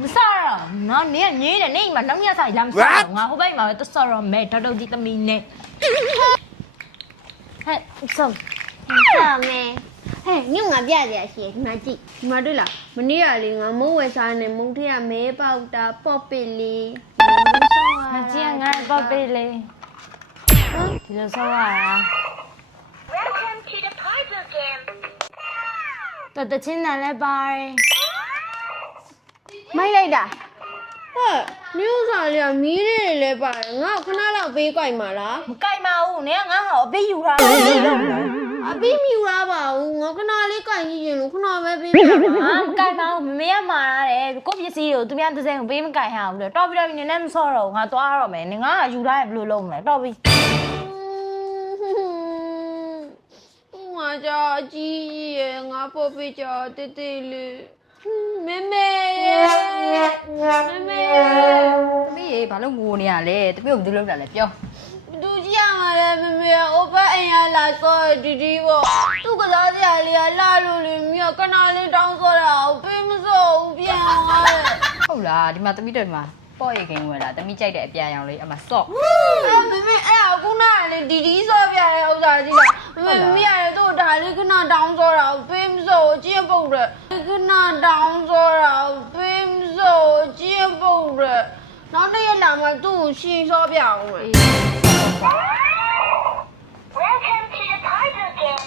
မစားတော့နော်နင်ကငေးတယ်နင်အိမ်မှာနောက်ရက်ဆိုင်လာမစားတော့ငါဟိုဘက်အိမ်မှာပဲတဆော်တော့မဲဒေါက်တာကြီးသမီးနဲ့ဟဲ့ဆုံး ဆောမဲဟဲ့ညငါပြကြရရှိဒီမှာကြည့်ဒီမှာတွေ့လားမနေ့ကလေငါမုံဝယ်စားနေမုံထရမဲပေါက်တာပေါ့ပစ်လေး မကြည့်ငါပေါ့ပေးလေဒီလိုဆောရတာ Welcome to the puzzle game. တော်တချင်းနဲ့လည်းပါတယ် မိုက်လိုက်တာဟဲ့နျူးစာလေးကမီးလေးတွေလည်းပါတယ်ငါခဏလောက်ပေးကြိုက်မှာလား မကြိုက်ပါဘူးနင်ကငါ့ဟောအပေးယူထားတယ် အပေးမြူရပါဘူးငါခဏလေးကြိုက်ကြည့်ရင်လို့ခဏပဲပေးပြပါ ဟာမကြိုက်ပါဘူးမမေကမာရတယ်ကိုပစ္စည်းတွေကိုသူများတစ်စက်ကိုပေးမကြိုက်ဟအောင်လေတော်ပြီတော်ပြီနင်လည်းမဆော့တော့ဘူးငါသွားတော့မယ်နင်ကယူထားရင်ဘယ်လိုလုပ်မလဲတော်ပြီ ငါကြောင့်အကြီးကြီးရယ်ငါပေါ့ပေးကြတေးတေးလေးမေမေမေမေ သမီးရေဘာလို့ငိုနေရလဲတပည့်ကိုဘယ်လိုလုပ်တာလဲပြော သူကြည့်ရမှာလဲမေမေအိုပတ်အိမ်ရလာစောဒီဒီပေါ့သူ့ကစားစရာလေးကလာလို့လေမြေကနာလေးတောင်းစောတာကိုပေးမစောဘူးပြန်သွားတယ် ဟုတ်လားဒီမှာသမီးတို့မှာပေါ့ရိတ်ခင်းဝင်လာသမီးကြိုက်တဲ့အပြာရောင်လေးအမဆော့ မေမေအဲ့ဒါခုနကလေဒီဒီစောပြတဲ့ဥစ္စာကြီးလားမေမေရတယ်သူ့ဒါလေးခဏတောင်းစောတာကိုပေးမစောဘူးကျင်းပုတ်တယ်ခဏတောင်းစောတာကိုပေးမစောဘူးကျင်းပုတ်တယ်နောက်တစ်ရက်လာမှသူ့ကိုရှင်းစောပြအောင်လေ Welcome to the puzzle game.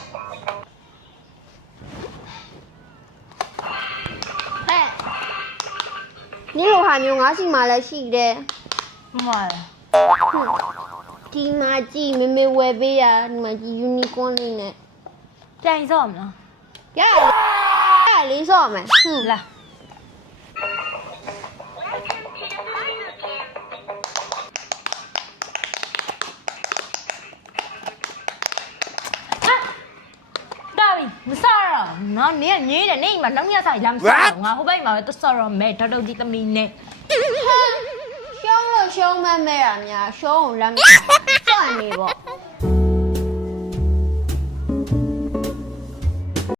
ဟဲ့ဒီလိုဟာမျိုးငါးစီမှာလည်းရှိတယ် မှန် ဒီမှာကြည့်မေမေဝယ်ပေးရဒီမှာကြည့်ယူနီကွန်လေးနဲ့ ကြိုင်ဆော့မလား ရလေးစော့မယ်ဟွန်း လာ Welcome to the puzzle game. တော်ပြီမစားတော့နော်နင်ကငေးတယ်နင်အိမ်မှာနောက်ရက်ဆိုင်လာမစားတော့ငါဟိုဘက်အိမ်မှာပဲတဆော်တော့မဲဒေါက်တာကြီးသမီးနဲ့ ရှုံးလို့ရှုံးမမဲရများရှုံးအောင်လမ်းမစော့နေပေါ့